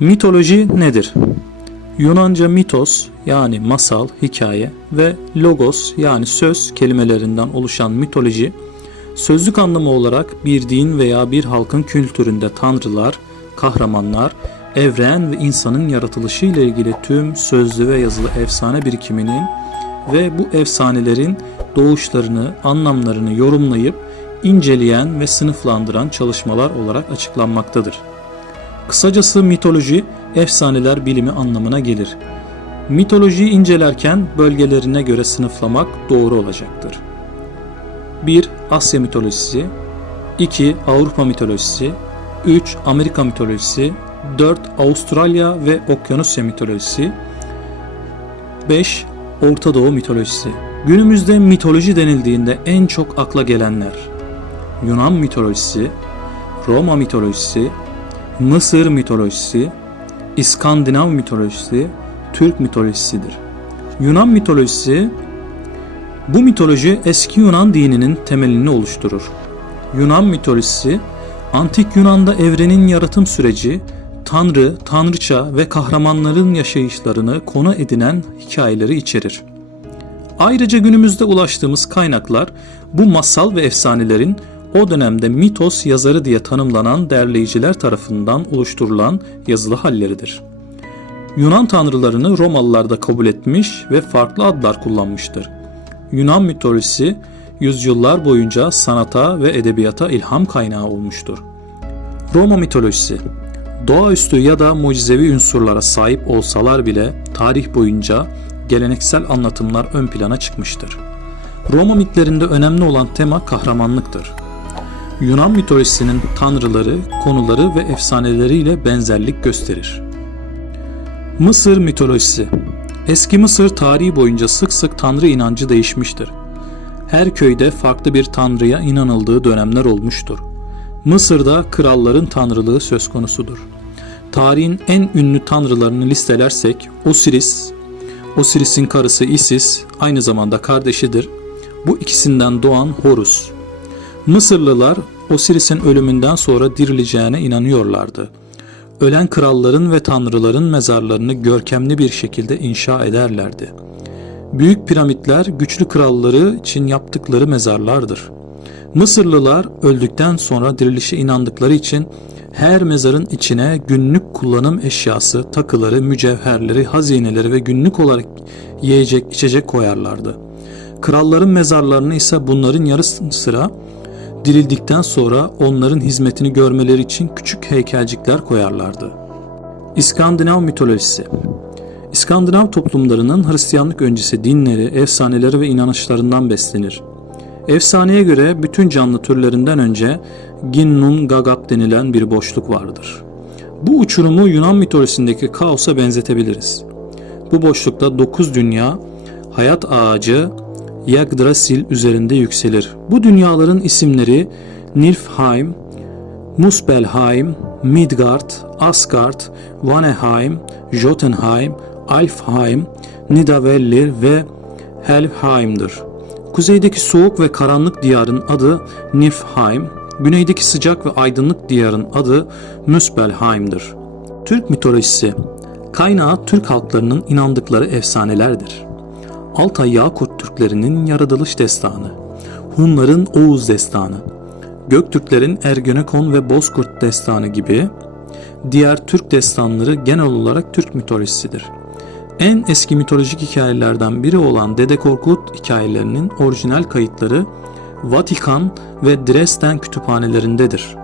Mitoloji nedir? Yunanca mitos yani masal, hikaye ve logos yani söz kelimelerinden oluşan mitoloji, sözlük anlamı olarak bir din veya bir halkın kültüründe tanrılar, kahramanlar, evren ve insanın yaratılışı ile ilgili tüm sözlü ve yazılı efsane birikiminin ve bu efsanelerin doğuşlarını, anlamlarını yorumlayıp inceleyen ve sınıflandıran çalışmalar olarak açıklanmaktadır. Kısacası mitoloji, efsaneler bilimi anlamına gelir. Mitolojiyi incelerken bölgelerine göre sınıflamak doğru olacaktır. 1. Asya mitolojisi 2. Avrupa mitolojisi 3. Amerika mitolojisi 4. Avustralya ve Okyanusya mitolojisi 5. Orta Doğu mitolojisi Günümüzde mitoloji denildiğinde en çok akla gelenler Yunan mitolojisi, Roma mitolojisi, Mısır mitolojisi, İskandinav mitolojisi, Türk mitolojisidir. Yunan mitolojisi bu mitoloji eski Yunan dininin temelini oluşturur. Yunan mitolojisi antik Yunan'da evrenin yaratım süreci, tanrı, tanrıça ve kahramanların yaşayışlarını konu edinen hikayeleri içerir. Ayrıca günümüzde ulaştığımız kaynaklar bu masal ve efsanelerin o dönemde mitos yazarı diye tanımlanan derleyiciler tarafından oluşturulan yazılı halleridir. Yunan tanrılarını Romalılar da kabul etmiş ve farklı adlar kullanmıştır. Yunan mitolojisi yüzyıllar boyunca sanata ve edebiyata ilham kaynağı olmuştur. Roma mitolojisi doğaüstü ya da mucizevi unsurlara sahip olsalar bile tarih boyunca geleneksel anlatımlar ön plana çıkmıştır. Roma mitlerinde önemli olan tema kahramanlıktır. Yunan mitolojisinin tanrıları, konuları ve efsaneleriyle benzerlik gösterir. Mısır mitolojisi Eski Mısır tarihi boyunca sık sık tanrı inancı değişmiştir. Her köyde farklı bir tanrıya inanıldığı dönemler olmuştur. Mısır'da kralların tanrılığı söz konusudur. Tarihin en ünlü tanrılarını listelersek Osiris, Osiris'in karısı Isis aynı zamanda kardeşidir. Bu ikisinden doğan Horus. Mısırlılar Osiris'in ölümünden sonra dirileceğine inanıyorlardı. Ölen kralların ve tanrıların mezarlarını görkemli bir şekilde inşa ederlerdi. Büyük piramitler güçlü kralları için yaptıkları mezarlardır. Mısırlılar öldükten sonra dirilişe inandıkları için her mezarın içine günlük kullanım eşyası, takıları, mücevherleri, hazineleri ve günlük olarak yiyecek, içecek koyarlardı. Kralların mezarlarını ise bunların yarı sıra dirildikten sonra onların hizmetini görmeleri için küçük heykelcikler koyarlardı. İskandinav mitolojisi İskandinav toplumlarının Hristiyanlık öncesi dinleri, efsaneleri ve inanışlarından beslenir. Efsaneye göre bütün canlı türlerinden önce Ginnung Gagak denilen bir boşluk vardır. Bu uçurumu Yunan mitolojisindeki kaosa benzetebiliriz. Bu boşlukta dokuz dünya, hayat ağacı, Yggdrasil üzerinde yükselir. Bu dünyaların isimleri Niflheim, Muspelheim, Midgard, Asgard, Vanaheim, Jotunheim, Alfheim, Nidavellir ve Helheim'dir. Kuzeydeki soğuk ve karanlık diyarın adı Niflheim, güneydeki sıcak ve aydınlık diyarın adı Muspelheim'dir. Türk mitolojisi kaynağı Türk halklarının inandıkları efsanelerdir. Altay Yakut Türklerinin yaratılış destanı, Hunların Oğuz destanı, Göktürklerin Ergenekon ve Bozkurt destanı gibi diğer Türk destanları genel olarak Türk mitolojisidir. En eski mitolojik hikayelerden biri olan Dede Korkut hikayelerinin orijinal kayıtları Vatikan ve Dresden kütüphanelerindedir.